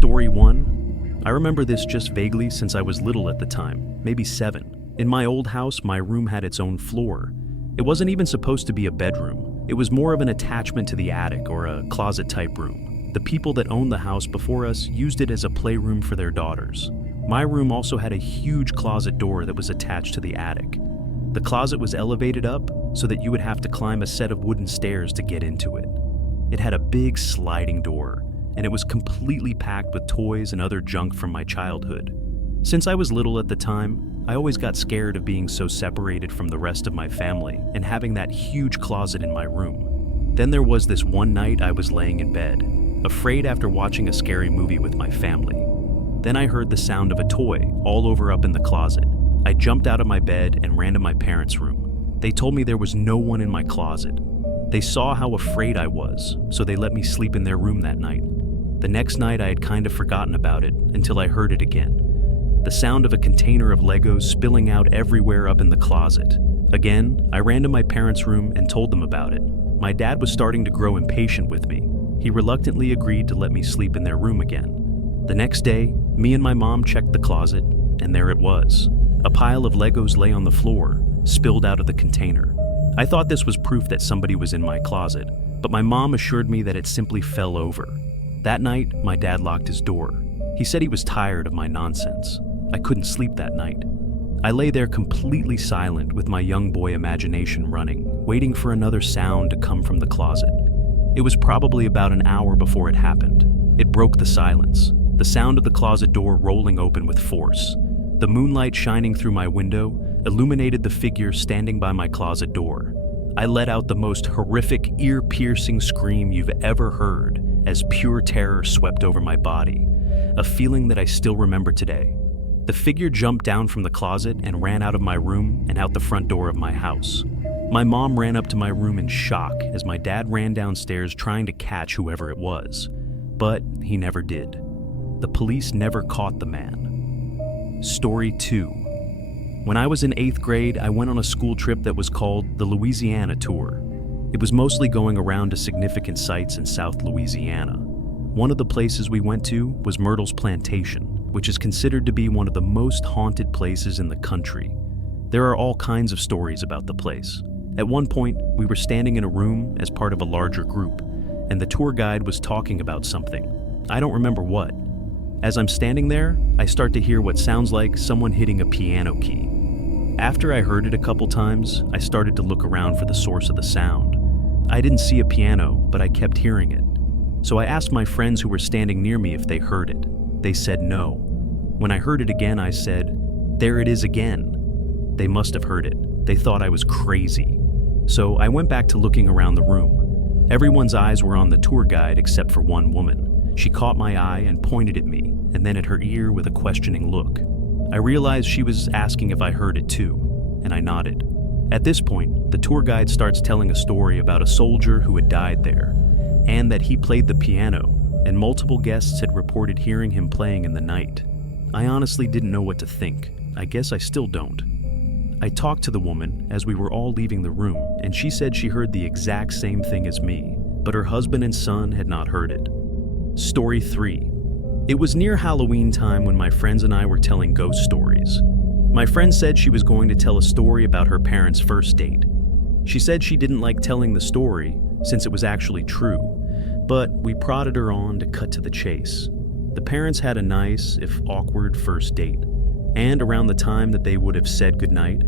Story 1. I remember this just vaguely since I was little at the time, maybe 7. In my old house, my room had its own floor. It wasn't even supposed to be a bedroom. It was more of an attachment to the attic or a closet-type room. The people that owned the house before us used it as a playroom for their daughters. My room also had a huge closet door that was attached to the attic. The closet was elevated up so that you would have to climb a set of wooden stairs to get into it. It had a big sliding door, and it was completely packed with toys and other junk from my childhood. Since I was little at the time, I always got scared of being so separated from the rest of my family and having that huge closet in my room. Then there was this one night I was laying in bed, afraid after watching a scary movie with my family. Then I heard the sound of a toy all over up in the closet. I jumped out of my bed and ran to my parents' room. They told me there was no one in my closet. They saw how afraid I was, so they let me sleep in their room that night. The next night I had kind of forgotten about it until I heard it again. The sound of a container of Legos spilling out everywhere up in the closet. Again, I ran to my parents' room and told them about it. My dad was starting to grow impatient with me. He reluctantly agreed to let me sleep in their room again. The next day, me and my mom checked the closet, and there it was. A pile of Legos lay on the floor, spilled out of the container. I thought this was proof that somebody was in my closet, but my mom assured me that it simply fell over. That night, my dad locked his door. He said he was tired of my nonsense. I couldn't sleep that night. I lay there completely silent with my young boy imagination running, waiting for another sound to come from the closet. It was probably about an hour before it happened. It broke the silence, the sound of the closet door rolling open with force. The moonlight shining through my window illuminated the figure standing by my closet door. I let out the most horrific, ear-piercing scream you've ever heard as pure terror swept over my body, a feeling that I still remember today. The figure jumped down from the closet and ran out of my room and out the front door of my house. My mom ran up to my room in shock as my dad ran downstairs trying to catch whoever it was, but he never did. The police never caught the man. Story 2. When I was in 8th grade, I went on a school trip that was called the Louisiana Tour. It was mostly going around to significant sites in South Louisiana. One of the places we went to was Myrtle's Plantation, which is considered to be one of the most haunted places in the country. There are all kinds of stories about the place. At one point, we were standing in a room as part of a larger group, and the tour guide was talking about something. I don't remember what. As I'm standing there, I start to hear what sounds like someone hitting a piano key. After I heard it a couple times, I started to look around for the source of the sound. I didn't see a piano, but I kept hearing it. So I asked my friends who were standing near me if they heard it. They said no. When I heard it again, I said, "There it is again." They must have heard it. They thought I was crazy. So I went back to looking around the room. Everyone's eyes were on the tour guide except for one woman. She caught my eye and pointed at me, and then at her ear with a questioning look. I realized she was asking if I heard it too, and I nodded. At this point, the tour guide starts telling a story about a soldier who had died there, and that he played the piano, and multiple guests had reported hearing him playing in the night. I honestly didn't know what to think. I guess I still don't. I talked to the woman as we were all leaving the room, and she said she heard the exact same thing as me, but her husband and son had not heard it. Story 3. It was near Halloween time when my friends and I were telling ghost stories. My friend said she was going to tell a story about her parents' first date. She said she didn't like telling the story since it was actually true, but we prodded her on to cut to the chase. The parents had a nice, if awkward, first date, and around the time that they would have said goodnight,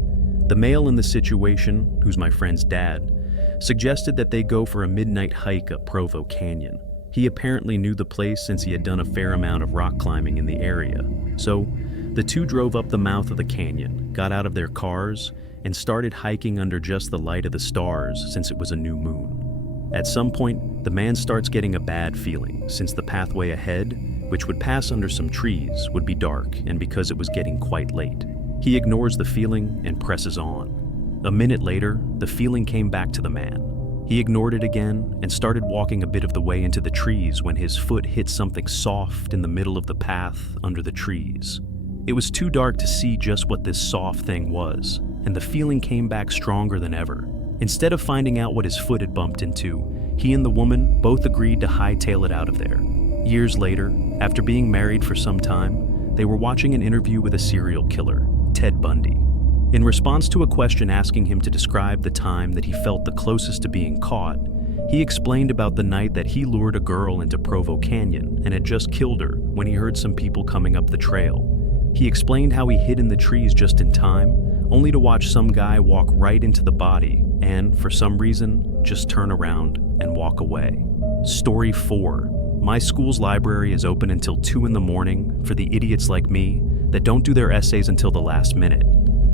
the male in the situation, who's my friend's dad, suggested that they go for a midnight hike up Provo Canyon. He apparently knew the place since he had done a fair amount of rock climbing in the area. So, the two drove up the mouth of the canyon, got out of their cars, and started hiking under just the light of the stars since it was a new moon. At some point, the man starts getting a bad feeling since the pathway ahead, which would pass under some trees, would be dark and because it was getting quite late. He ignores the feeling and presses on. A minute later, the feeling came back to the man. He ignored it again and started walking a bit of the way into the trees when his foot hit something soft in the middle of the path under the trees. It was too dark to see just what this soft thing was, and the feeling came back stronger than ever. Instead of finding out what his foot had bumped into, he and the woman both agreed to hightail it out of there. Years later, after being married for some time, they were watching an interview with a serial killer, Ted Bundy. In response to a question asking him to describe the time that he felt the closest to being caught, he explained about the night that he lured a girl into Provo Canyon and had just killed her when he heard some people coming up the trail. He explained how he hid in the trees just in time, only to watch some guy walk right into the body and, for some reason, just turn around and walk away. Story 4. My school's library is open until 2 in the morning for the idiots like me that don't do their essays until the last minute.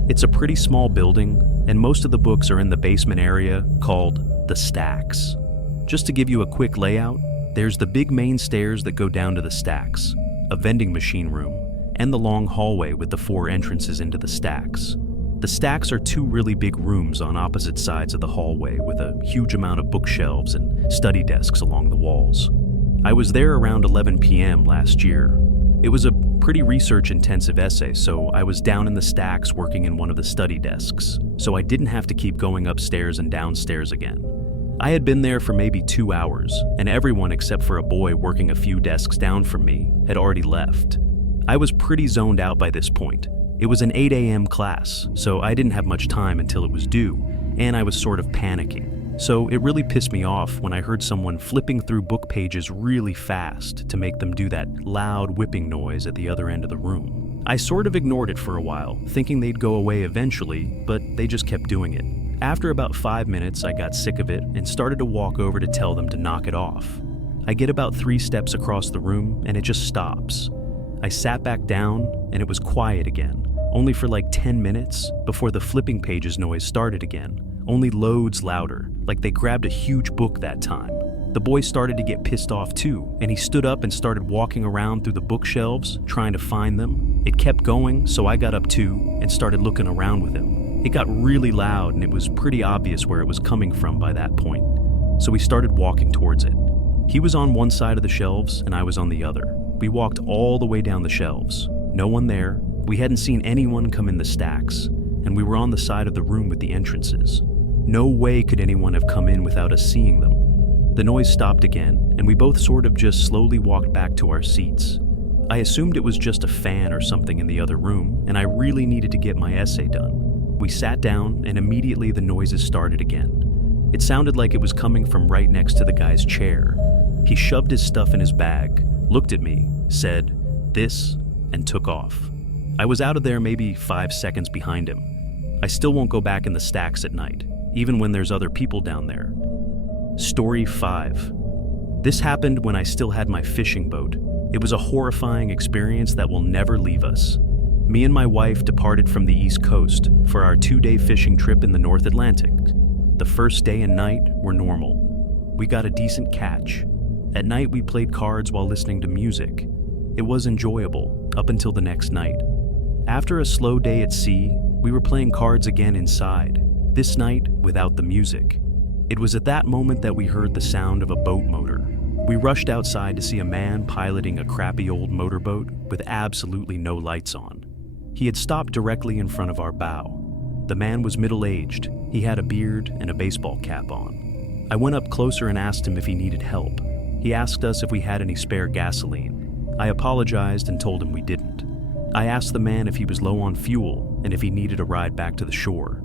It's a pretty small building, and most of the books are in the basement area called the stacks. Just to give you a quick layout, there's the big main stairs that go down to the stacks, a vending machine room, and the long hallway with the 4 entrances into the stacks. The stacks are 2 really big rooms on opposite sides of the hallway with a huge amount of bookshelves and study desks along the walls. I was there around 11 p.m. last year. It was a pretty research-intensive essay, so I was down in the stacks working in one of the study desks, so I didn't have to keep going upstairs and downstairs again. I had been there for maybe 2 hours, and everyone except for a boy working a few desks down from me had already left. I was pretty zoned out by this point. It was an 8 a.m. class, so I didn't have much time until it was due, and I was sort of panicking. So it really pissed me off when I heard someone flipping through book pages really fast to make them do that loud whipping noise at the other end of the room. I sort of ignored it for a while, thinking they'd go away eventually, but they just kept doing it. After about 5 minutes, I got sick of it and started to walk over to tell them to knock it off. I get about 3 steps across the room and it just stops. I sat back down and it was quiet again, only for like 10 minutes before the flipping pages noise started again, only loads louder, like they grabbed a huge book that time. The boy started to get pissed off too, and he stood up and started walking around through the bookshelves, trying to find them. It kept going, so I got up too and started looking around with him. It got really loud and it was pretty obvious where it was coming from by that point, so we started walking towards it. He was on one side of the shelves and I was on the other. We walked all the way down the shelves. No one there. We hadn't seen anyone come in the stacks, and we were on the side of the room with the entrances. No way could anyone have come in without us seeing them. The noise stopped again, and we both sort of just slowly walked back to our seats. I assumed it was just a fan or something in the other room, and I really needed to get my essay done. We sat down, and immediately the noises started again. It sounded like it was coming from right next to the guy's chair. He shoved his stuff in his bag, looked at me, said, "This," and took off. I was out of there maybe 5 seconds behind him. I still won't go back in the stacks at night, even when there's other people down there. Story 5. This happened when I still had my fishing boat. It was a horrifying experience that will never leave us. Me and my wife departed from the East Coast for our 2-day fishing trip in the North Atlantic. The first day and night were normal. We got a decent catch. At night we played cards while listening to music. It was enjoyable, up until the next night. After a slow day at sea, we were playing cards again inside, this night without the music. It was at that moment that we heard the sound of a boat motor. We rushed outside to see a man piloting a crappy old motorboat with absolutely no lights on. He had stopped directly in front of our bow. The man was middle-aged. He had a beard and a baseball cap on. I went up closer and asked him if he needed help. He asked us if we had any spare gasoline. I apologized and told him we didn't. I asked the man if he was low on fuel and if he needed a ride back to the shore.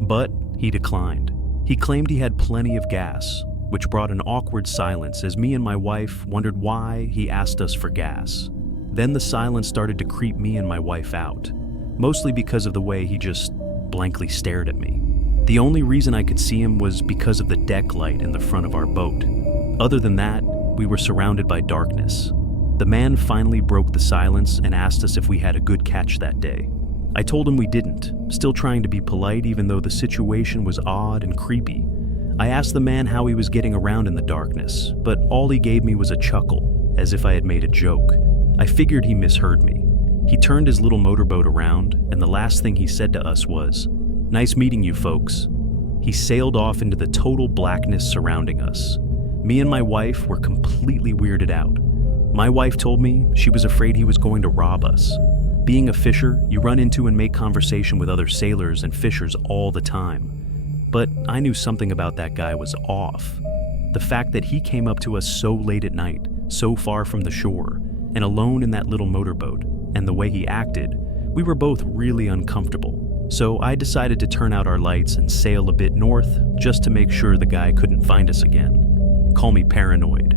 But he declined. He claimed he had plenty of gas, which brought an awkward silence as me and my wife wondered why he asked us for gas. Then the silence started to creep me and my wife out, mostly because of the way he just blankly stared at me. The only reason I could see him was because of the deck light in the front of our boat. Other than that, we were surrounded by darkness. The man finally broke the silence and asked us if we had a good catch that day. I told him we didn't, still trying to be polite even though the situation was odd and creepy. I asked the man how he was getting around in the darkness, but all he gave me was a chuckle, as if I had made a joke. I figured he misheard me. He turned his little motorboat around, and the last thing he said to us was, "Nice meeting you, folks." He sailed off into the total blackness surrounding us. Me and my wife were completely weirded out. My wife told me she was afraid he was going to rob us. Being a fisher, you run into and make conversation with other sailors and fishers all the time. But I knew something about that guy was off. The fact that he came up to us so late at night, so far from the shore, and alone in that little motorboat, and the way he acted, we were both really uncomfortable. So I decided to turn out our lights and sail a bit north just to make sure the guy couldn't find us again. Call me paranoid.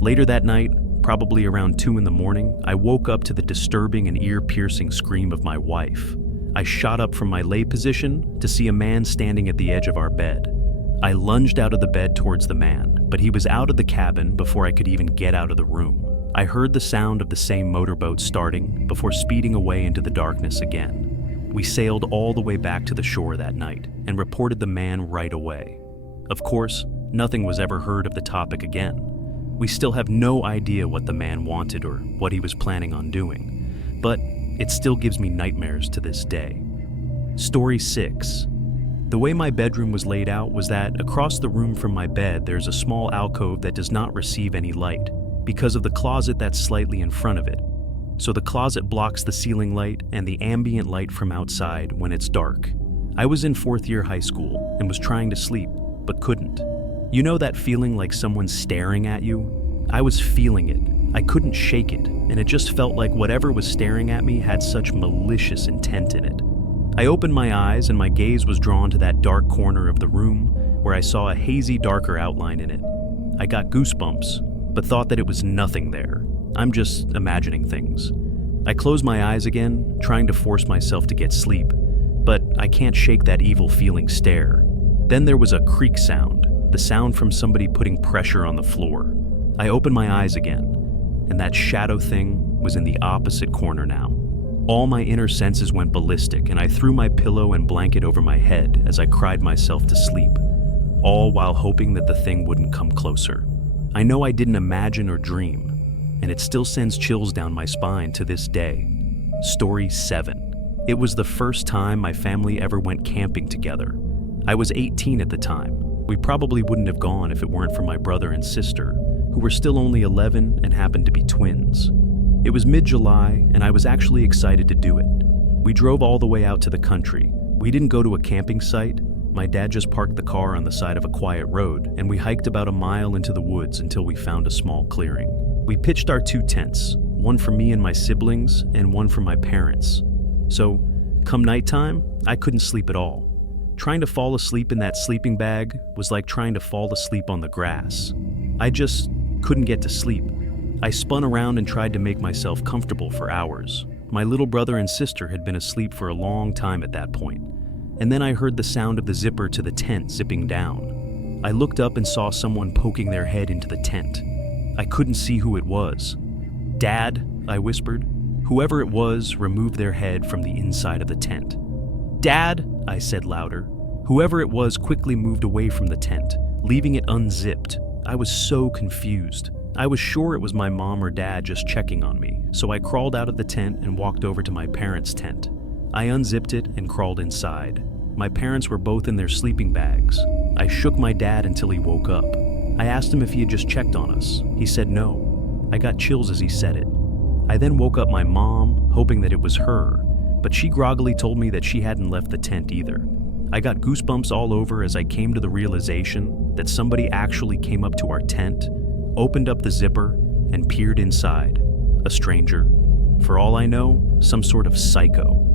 Later that night, probably around 2 in the morning, I woke up to the disturbing and ear-piercing scream of my wife. I shot up from my lay position to see a man standing at the edge of our bed. I lunged out of the bed towards the man, but he was out of the cabin before I could even get out of the room. I heard the sound of the same motorboat starting before speeding away into the darkness again. We sailed all the way back to the shore that night and reported the man right away. Of course, nothing was ever heard of the topic again. We still have no idea what the man wanted or what he was planning on doing, but it still gives me nightmares to this day. Story 6. The way my bedroom was laid out was that across the room from my bed there's a small alcove that does not receive any light because of the closet that's slightly in front of it. So the closet blocks the ceiling light and the ambient light from outside when it's dark. I was in 4th year high school and was trying to sleep, but couldn't. You know that feeling like someone's staring at you? I was feeling it. I couldn't shake it, and it just felt like whatever was staring at me had such malicious intent in it. I opened my eyes and my gaze was drawn to that dark corner of the room where I saw a hazy, darker outline in it. I got goosebumps, but thought that it was nothing there. I'm just imagining things. I closed my eyes again, trying to force myself to get sleep, but I can't shake that evil feeling stare. Then there was a creak sound, the sound from somebody putting pressure on the floor. I opened my eyes again, and that shadow thing was in the opposite corner now. All my inner senses went ballistic, and I threw my pillow and blanket over my head as I cried myself to sleep, all while hoping that the thing wouldn't come closer. I know I didn't imagine or dream, and it still sends chills down my spine to this day. Story 7. It was the first time my family ever went camping together. I was 18 at the time. We probably wouldn't have gone if it weren't for my brother and sister, who were still only 11 and happened to be twins. It was mid-July, and I was actually excited to do it. We drove all the way out to the country. We didn't go to a camping site. My dad just parked the car on the side of a quiet road, and we hiked about a mile into the woods until we found a small clearing. We pitched our 2 tents, one for me and my siblings, and one for my parents. So, come nighttime, I couldn't sleep at all. Trying to fall asleep in that sleeping bag was like trying to fall asleep on the grass. I just couldn't get to sleep. I spun around and tried to make myself comfortable for hours. My little brother and sister had been asleep for a long time at that point. And then I heard the sound of the zipper to the tent zipping down. I looked up and saw someone poking their head into the tent. I couldn't see who it was. "Dad," I whispered. Whoever it was removed their head from the inside of the tent. "Dad," I said louder. Whoever it was quickly moved away from the tent, leaving it unzipped. I was so confused. I was sure it was my mom or dad just checking on me, so I crawled out of the tent and walked over to my parents' tent. I unzipped it and crawled inside. My parents were both in their sleeping bags. I shook my dad until he woke up. I asked him if he had just checked on us. He said no. I got chills as he said it. I then woke up my mom, hoping that it was her, but she groggily told me that she hadn't left the tent either. I got goosebumps all over as I came to the realization that somebody actually came up to our tent, opened up the zipper, and peered inside. A stranger. For all I know, some sort of psycho.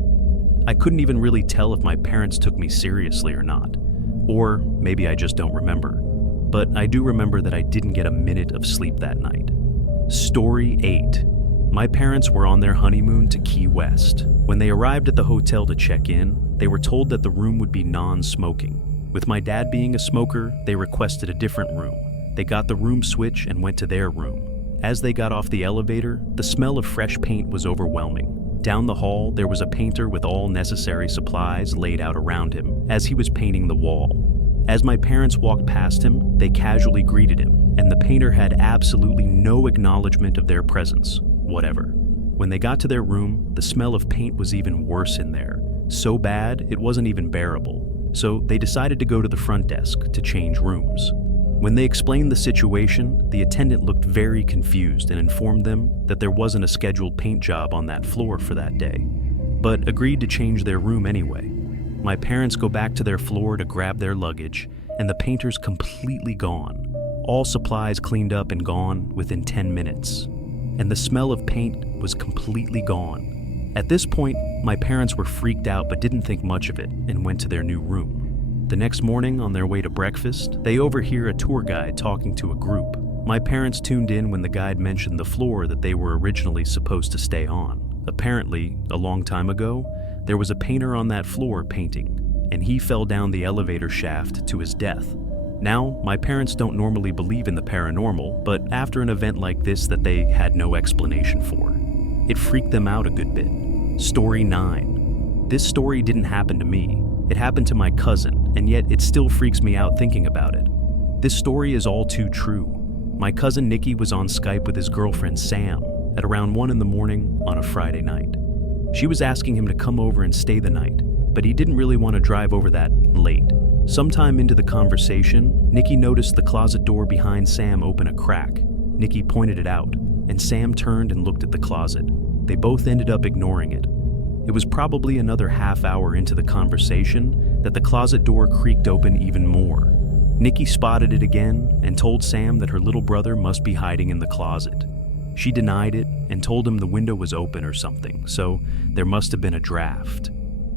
I couldn't even really tell if my parents took me seriously or not. Or maybe I just don't remember. But I do remember that I didn't get a minute of sleep that night. Story 8. My parents were on their honeymoon to Key West. When they arrived at the hotel to check in, they were told that the room would be non-smoking. With my dad being a smoker, they requested a different room. They got the room switch and went to their room. As they got off the elevator, the smell of fresh paint was overwhelming. Down the hall, there was a painter with all necessary supplies laid out around him as he was painting the wall. As my parents walked past him, they casually greeted him, and the painter had absolutely no acknowledgement of their presence. Whatever. When they got to their room, the smell of paint was even worse in there. So bad, it wasn't even bearable. So they decided to go to the front desk to change rooms. When they explained the situation, the attendant looked very confused and informed them that there wasn't a scheduled paint job on that floor for that day, but agreed to change their room anyway. My parents go back to their floor to grab their luggage, and the painter's completely gone. all supplies cleaned up and gone within 10 minutes. And the smell of paint was completely gone. At this point, my parents were freaked out but didn't think much of it and went to their new room. The next morning, on their way to breakfast, they overhear a tour guide talking to a group. My parents tuned in when the guide mentioned the floor that they were originally supposed to stay on. Apparently, a long time ago, there was a painter on that floor painting, and he fell down the elevator shaft to his death. Now, my parents don't normally believe in the paranormal, but after an event like this that they had no explanation for, it freaked them out a good bit. Story 9. This story didn't happen to me. It happened to my cousin, and yet it still freaks me out thinking about it. This story is all too true. My cousin Nikki was on Skype with his girlfriend Sam at around 1 in the morning on a Friday night. She was asking him to come over and stay the night, but he didn't really want to drive over that late. Sometime into the conversation, Nikki noticed the closet door behind Sam open a crack. Nikki pointed it out, and Sam turned and looked at the closet. They both ended up ignoring it. It was probably another half hour into the conversation that the closet door creaked open even more. Nikki spotted it again and told Sam that her little brother must be hiding in the closet. She denied it and told him the window was open or something, so there must have been a draft.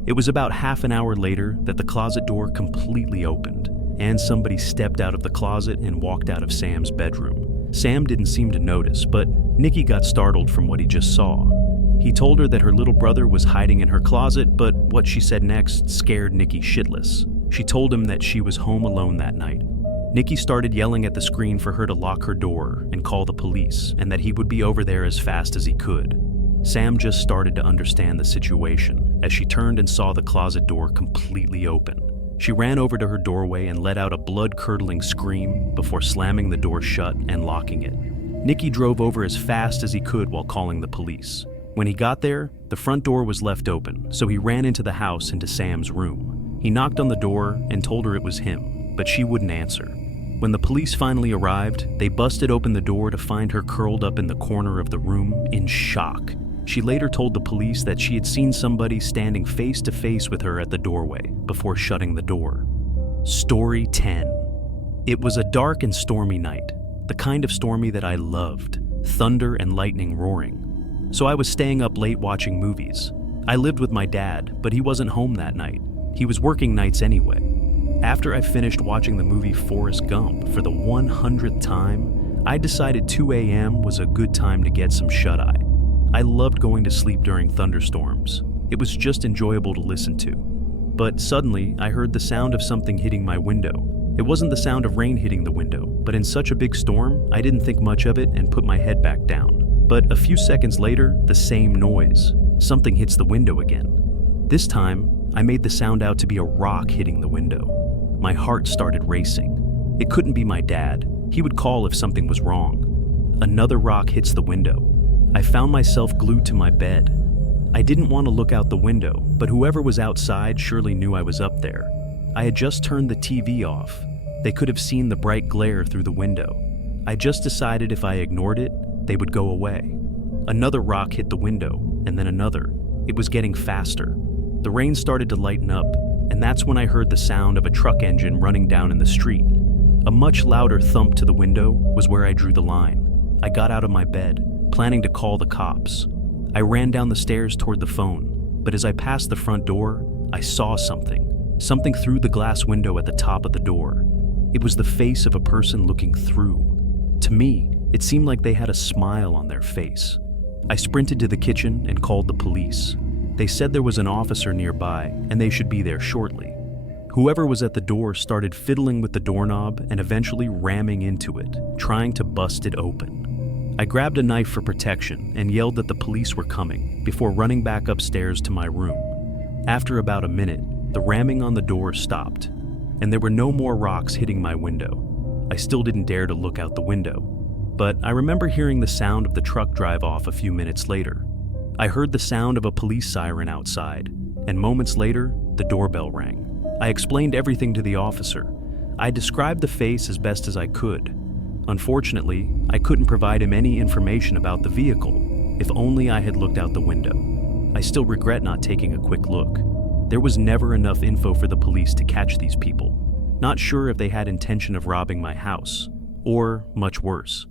It was about half an hour later that the closet door completely opened, and somebody stepped out of the closet and walked out of Sam's bedroom. Sam didn't seem to notice, but Nikki got startled from what he just saw. He told her that her little brother was hiding in her closet, but what she said next scared Nikki shitless. She told him that she was home alone that night. Nikki started yelling at the screen for her to lock her door and call the police, and that he would be over there as fast as he could. Sam just started to understand the situation as she turned and saw the closet door completely open. She ran over to her doorway and let out a blood-curdling scream before slamming the door shut and locking it. Nikki drove over as fast as he could while calling the police. When he got there, the front door was left open, so he ran into the house into Sam's room. He knocked on the door and told her it was him, but she wouldn't answer. When the police finally arrived, they busted open the door to find her curled up in the corner of the room in shock. She later told the police that she had seen somebody standing face to face with her at the doorway before shutting the door. Story 10. It was a dark and stormy night, the kind of stormy that I loved, thunder and lightning roaring. So I was staying up late watching movies. I lived with my dad, but he wasn't home that night. He was working nights anyway. After I finished watching the movie Forrest Gump for the 100th time, I decided 2 a.m. was a good time to get some shut-eye. I loved going to sleep during thunderstorms. It was just enjoyable to listen to. But suddenly, I heard the sound of something hitting my window. It wasn't the sound of rain hitting the window, but in such a big storm, I didn't think much of it and put my head back down. But a few seconds later, the same noise. Something hits the window again. This time, I made the sound out to be a rock hitting the window. My heart started racing. It couldn't be my dad. He would call if something was wrong. Another rock hits the window. I found myself glued to my bed. I didn't want to look out the window, but whoever was outside surely knew I was up there. I had just turned the TV off. They could have seen the bright glare through the window. I just decided if I ignored it, they would go away. Another rock hit the window, and then another. It was getting faster. The rain started to lighten up, and that's when I heard the sound of a truck engine running down in the street. A much louder thump to the window was where I drew the line. I got out of my bed, planning to call the cops. I ran down the stairs toward the phone, but as I passed the front door, I saw something through the glass window at the top of the door. It was the face of a person looking through. To me, it seemed like they had a smile on their face. I sprinted to the kitchen and called the police. They said there was an officer nearby and they should be there shortly. Whoever was at the door started fiddling with the doorknob and eventually ramming into it, trying to bust it open. I grabbed a knife for protection and yelled that the police were coming before running back upstairs to my room. After about a minute, the ramming on the door stopped, and there were no more rocks hitting my window. I still didn't dare to look out the window, but I remember hearing the sound of the truck drive off a few minutes later. I heard the sound of a police siren outside, and moments later, the doorbell rang. I explained everything to the officer. I described the face as best as I could. Unfortunately, I couldn't provide him any information about the vehicle. If only I had looked out the window. I still regret not taking a quick look. There was never enough info for the police to catch these people. Not sure if they had intention of robbing my house, or much worse.